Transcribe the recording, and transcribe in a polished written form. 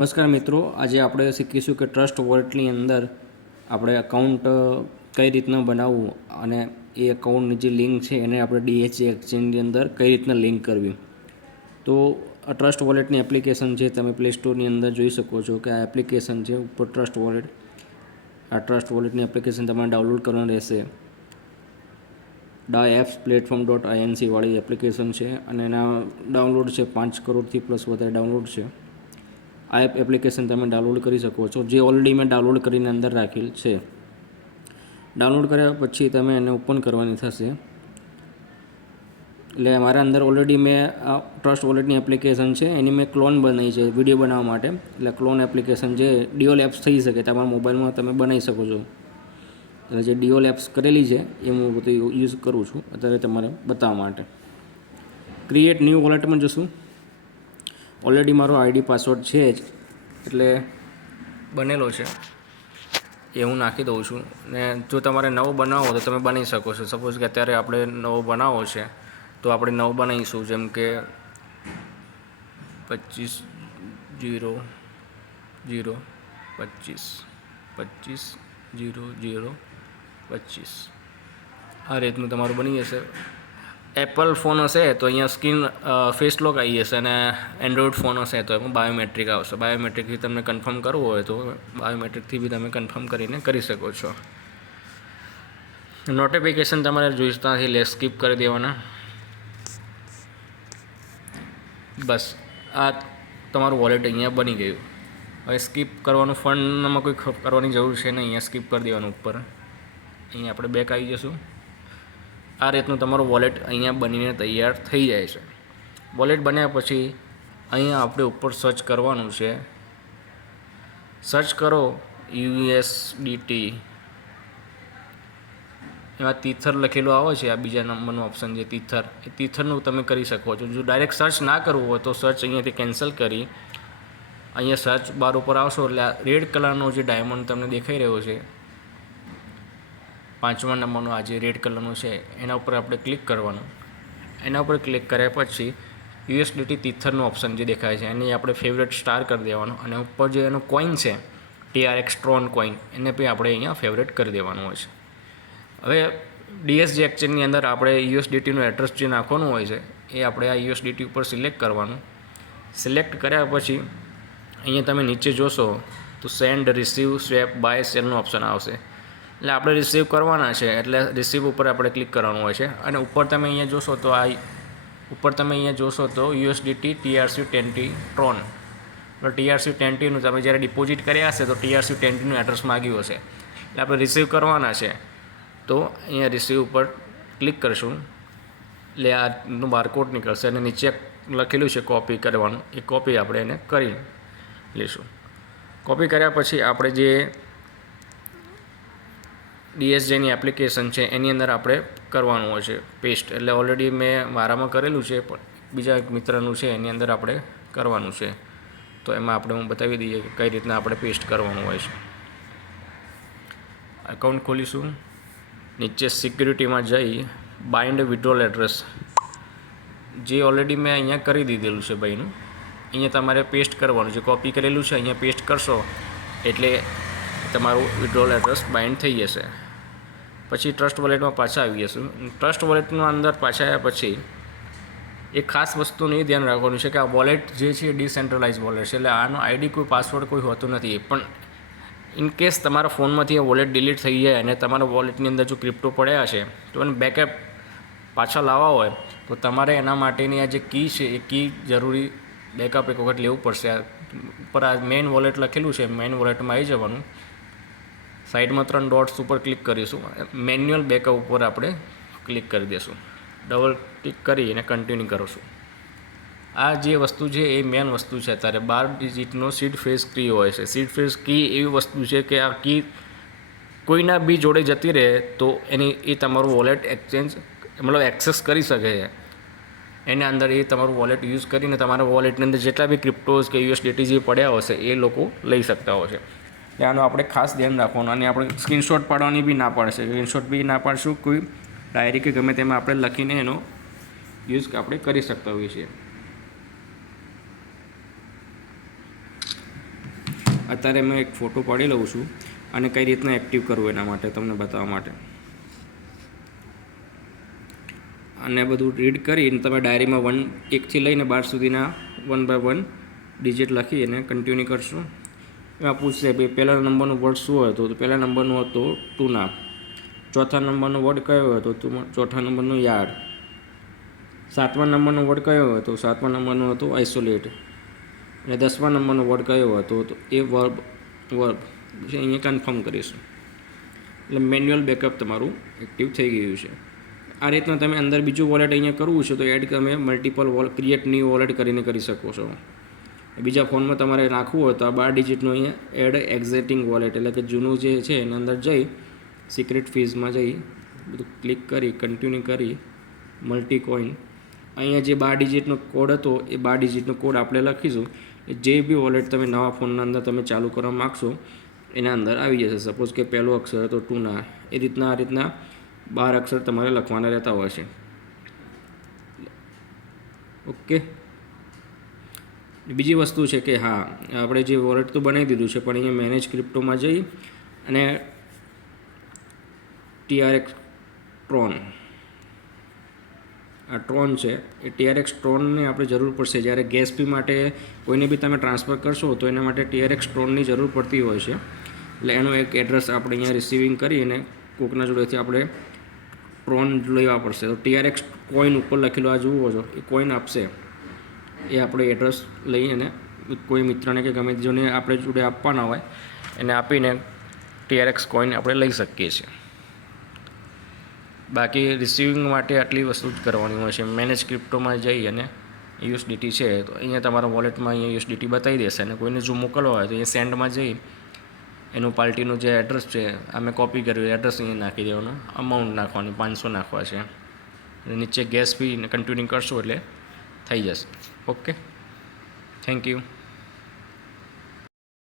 નમસ્કાર મિત્રો, આજે આપણે શીખીશું કે ટ્રસ્ટ વોલેટની અંદર આપણે અકાઉન્ટ કઈ રીતના બનાવવું અને એ અકાઉન્ટની જે લિંક છે એને આપણે DHA એક્સચેન્જની અંદર કઈ રીતના લિંક કરવી. તો આ ટ્રસ્ટ વોલેટની એપ્લિકેશન છે, તમે પ્લે સ્ટોરની અંદર જોઈ શકો છો કે આ એપ્લિકેશન છે ઉપર ટ્રસ્ટ વોલેટ. આ ટ્રસ્ટ વોલેટની એપ્લિકેશન તમારે ડાઉનલોડ કરવાની રહેશે. DAppsPlatform.inc વાળી એપ્લિકેશન છે અને એના ડાઉનલોડ છે 5 કરોડથી પ્લસ વધારે ડાઉનલોડ છે. આ એપ્લિકેશન તમે ડાઉનલોડ કરી શકો છો, જે ઓલરેડી મેં ડાઉનલોડ કરીને અંદર રાખેલ છે. ડાઉનલોડ કર્યા પછી તમે એને ઓપન કરવાની થશે. એટલે મારા અંદર ઓલરેડી મેં આ ટ્રસ્ટ વોલેટની એપ્લિકેશન છે એની મેં ક્લોન બનાવી છે વિડીયો બનાવવા માટે. એટલે ક્લોન એપ્લિકેશન જે ડ્યુઅલ એપ્સ થઈ શકે તમારા મોબાઈલમાં તમે બનાવી શકો છો. એટલે જે ડ્યુઅલ એપ્સ કરેલી છે એ હું બધું યુઝ કરું છું અત્યારે તમારે બતાવવા માટે. ક્રિએટ ન્યૂ વોલેટમાં જશું. ઓલરેડી મારો આઈડી પાસવર્ડ છે જ, એટલે બનેલો છે એ હું નાખી દઉં છું. ને જો તમારે નવો બનાવો તો તમે બનાવી શકો છો. સપોઝ કે અત્યારે આપણે નવો બનાવવો છે તો આપણે નવો બનાવીશું, જેમ કે 25/0/25/25/0/0/25 આ રીતનું તમારું બની જશે. એપલ ફોન હશે તો અહીંયા સ્ક્રીન ફેસ લોક આવી જશે અને એન્ડ્રોઈડ ફોન હશે તો એમાં બાયોમેટ્રિક આવશે. બાયોમેટ્રિકથી તમને કન્ફર્મ કરવું હોય તો બાયોમેટ્રિકથી બી તમે કન્ફર્મ કરીને કરી શકો છો. નોટિફિકેશન તમારે જોઈતા નથી, લે સ્કીપ કરી દેવાના. બસ આ તમારું વોલેટ અહીંયા બની ગયું. હવે સ્કીપ કરવાનું, ફંડમાં કોઈ કરવાની જરૂર છે નહીં, અહીંયા સ્કીપ કરી દેવાનું ઉપર. અહીંયા આપણે બેક આવી જશું. આ રીતનું તમારું વોલેટ અહીંયા બનીને તૈયાર થઈ જાય છે. વોલેટ બન્યા પછી અહીંયા આપણે ઉપર સર્ચ કરવાનું છે. સર્ચ કરો USDT. એમાં તીથર લખેલું આવે છે, આ બીજા નંબરનું ઓપ્શન છે તીથર. એ તીથરનું તમે કરી શકો છો. જો ડાયરેક્ટ સર્ચ ના કરવું હોય તો સર્ચ અહીંયાથી કેન્સલ કરી અહીંયા સર્ચ બાર ઉપર આવશો એટલે આ રેડ કલરનો જે ડાયમંડ તમને દેખાઈ રહ્યો છે, 5મા નંબરનો આ જે રેડ કલરનો છે એના ઉપર આપણે ક્લિક કરવાનું. એના ઉપર ક્લિક કર્યા પછી USDT તીથરનું ઓપ્શન જે દેખાય છે એની આપણે ફેવરેટ સ્ટાર કરી દેવાનું અને ઉપર જે એનો કોઈન છે TRX ટ્રોન કોઈન એને બી આપણે અહીંયા ફેવરેટ કરી દેવાનું હોય છે. હવે DSG એક્સચેન્જની અંદર આપણે USDTનું એડ્રેસ જે નાખવાનું હોય છે એ આપણે આ USDT ઉપર સિલેક્ટ કરવાનું. સિલેક્ટ કર્યા પછી અહીંયા તમે નીચે જોશો તો સેન્ડ, રિસીવ, સ્વેપ, બાય, સેલનું ઓપ્શન આવશે. એટલે આપણે રિસીવ કરવાના છે એટલે રિસીવ ઉપર આપણે ક્લિક કરવાનું હોય છે. અને ઉપર તમે અહીંયા જોશો તો USDT TRC10T ટ્રોન, TRC10Tનું તમે જ્યારે ડિપોઝિટ કર્યા હશે તો TRC10Tનું એડ્રેસ માગ્યું હશે એટલે આપણે રિસીવ કરવાના છે. તો અહીંયા રિસીવ ઉપર ક્લિક કરશું એટલે આનું બારકોડ નીકળશે અને નીચે લખેલું છે કોપી કરવાનું, એ કોપી આપણે એને કરી લઈશું. કોપી કર્યા પછી આપણે જે DSJની એપ્લિકેશન છે એની અંદર આપણે કરવાનું હોય છે પેસ્ટ. એટલે ઓલરેડી મેં મારામાં કરેલું છે, પણ બીજા એક મિત્રનું છે એની અંદર આપણે કરવાનું છે. તો એમાં આપણે હું બતાવી દઈએ કે કઈ રીતના આપણે પેસ્ટ કરવાનું હોય છે. એકાઉન્ટ ખોલીશું. નીચે સિક્યુરિટીમાં જઈ બાઇન્ડ વિડ્રોલ એડ્રેસ જે ઓલરેડી મેં અહીંયા કરી દીધેલું છે ભાઈનું, અહીંયા તમારે પેસ્ટ કરવાનું છે. કોપી કરેલું છે અહીંયા પેસ્ટ કરશો એટલે તમારું વિડ્રોલ એડ્રેસ બાઇન્ડ થઈ જશે. પછી ટ્રસ્ટ વોલેટમાં પાછા આવી જશું. ટ્રસ્ટ વોલેટનું અંદર પાછા આવ્યા પછી એક ખાસ વસ્તુનું એ ધ્યાન રાખવાનું છે કે આ વોલેટ જે છે એ ડિસેન્ટ્રલાઇઝ વોલેટ છે. એટલે આનો આઈડી કોઈ પાસવર્ડ કોઈ હોતું નથી. પણ ઇનકેસ તમારા ફોનમાંથી એ વોલેટ ડિલીટ થઈ જાય અને તમારા વોલેટની અંદર જો ક્રિપ્ટો પડ્યા છે તો એને બેકઅપ પાછા લાવવા હોય તો તમારે એના માટેની આ જે કી છે એ કી જરૂરી બેકઅપ એક વખત લેવું પડશે. ઉપર આ મેઇન વોલેટ લખેલું છે, મેઇન વોલેટમાં આવી જવાનું. સાઈડમાં 3 ડોટ્સ ઉપર ક્લિક કરીશું. મેન્યુઅલ બેકઅપ ઉપર આપણે ક્લિક કરી દઈશું. ડબલ ક્લિક કરી અને કન્ટિન્યુ કરીશું. આ જે વસ્તુ છે એ મેન વસ્તુ છે. અત્યારે 12 ડિજિટનો સીડ ફ્રેઝ કી હોય છે. સીડ ફ્રેઝ કી એવી વસ્તુ છે કે આ કી કોઈના બી જોડે જતી રહે તો એ તમારું વોલેટ એક્સેસ કરી શકે છે. એના અંદર એ તમારું વોલેટ યુઝ કરીને તમારા વોલેટની અંદર જેટલા બી ક્રિપ્ટોઝ કે USDT જે પડ્યા હશે એ લોકો લઈ શકતા હોય છે. એટલે આનું આપણે ખાસ ધ્યાન રાખવાનું. અને આપણે સ્ક્રીનશોટ પાડવાની બી ના પાડશે. સ્ક્રીનશોટ બી ના પાડશું. કોઈ ડાયરી કે ગમે તેમાં આપણે લખીને એનો યુઝ આપણે કરી શકતા હોઈએ છીએ. અત્યારે મેં એક ફોટો પાડી લઉં છું અને કઈ રીતના એક્ટિવ કરવું એના માટે તમને બતાવવા માટે. અને બધું રીડ કરીને તમે ડાયરીમાં 1થી લઈને 12 સુધીના 1 by 1 ડિજિટ લખી અને કન્ટિન્યુ કરશો. એમાં પૂછશે ભાઈ પહેલા નંબરનો વર્ડ શું હતો, તો પહેલા નંબરનો હતો ટુના. ચોથા નંબરનો વર્ડ કયો હતો, તો ચોથા નંબરનો યાર્ડ. 7મા નંબરનો વર્ડ કયો હતો, 7મા નંબરનો હતો આઇસોલેટ. અને 10મા નંબરનો વર્ડ કયો હતો, તો એ વર્બ અહીંયા કન્ફર્મ કરીશું. એટલે મેન્યુઅલ બેકઅપ તમારું એક્ટિવ થઈ ગયું છે. આ રીતના તમે અંદર બીજું વોલેટ અહીંયા કરવું છે તો એડ તમે મલ્ટિપલ ક્રિએટ ન્યૂ વોલેટ કરીને કરી શકો છો. બીજા ફોનમાં તમારે નાખવું હોય તો આ 12 ડિજિટનું અહીંયા એડ એક્ઝિટિંગ વોલેટ એટલે કે જૂનું જે છે એની અંદર જઈ સિક્રેટ ફીઝમાં જઈ બધું ક્લિક કરી કન્ટિન્યુ કરી મલ્ટી કોઈન અહીંયા જે 12 ડિજિટનો કોડ હતો એ 12 ડિજિટનો કોડ આપણે લખીશું. જે બી વોલેટ તમે નવા ફોનના અંદર તમે ચાલુ કરવા માગશો એના અંદર આવી જશે. સપોઝ કે પહેલો અક્ષર હતો ટુના, એ રીતના આ રીતના 12 અક્ષર તમારે લખવાના રહેતા હોય છે. ઓકે. બીજી વસ્તુ છે કે હા, આપણે જે વોલેટ તો બનાવી દીધું છે પણ અહીંયા મેનેજ ક્રિપ્ટોમાં જઈ અને TRX ટ્રોન, આ ટ્રોન છે એ TRX ટ્રોનની આપણે જરૂર પડશે. જ્યારે ગેસ ફી માટે કોઈને બી તમે ટ્રાન્સફર કરશો તો એના માટે TRX ટ્રોનની જરૂર પડતી હોય છે. એટલે એનું એક એડ્રેસ આપણે અહીંયા રિસીવિંગ કરી અને કોકના જોડેથી આપણે ટ્રોન લેવા પડશે. તો TRX કોઈન ઉપર લખેલું આ જુઓ છો એ કોઈન આપશે, એ આપણે એડ્રેસ લઈ અને કોઈ મિત્રને કે ગમે જેને આપણે જોડે આપવાના હોય એને આપીને TRX કોઈન આપણે લઈ શકીએ છીએ. બાકી રિસીવિંગ માટે આટલી વસ્તુ જ કરવાની હોય છે. મેનેજ ક્રિપ્ટોમાં જઈ અને USDT છે તો અહીંયા તમારા વોલેટમાં અહીંયા USDT બતાવી દેશે અને કોઈને જો મોકલવા હોય તો અહીંયા સેન્ડમાં જઈ એનું પાર્ટીનું જે એડ્રેસ છે અમે કોપી કર્યું એડ્રેસ અહીંયા નાખી દેવાનું, અમાઉન્ટ નાખવાની 500 નાખવા છે અને નીચે ગેસ ફી કન્ટિન્યુ કરશો એટલે થઈ જશે. Okay, thank you.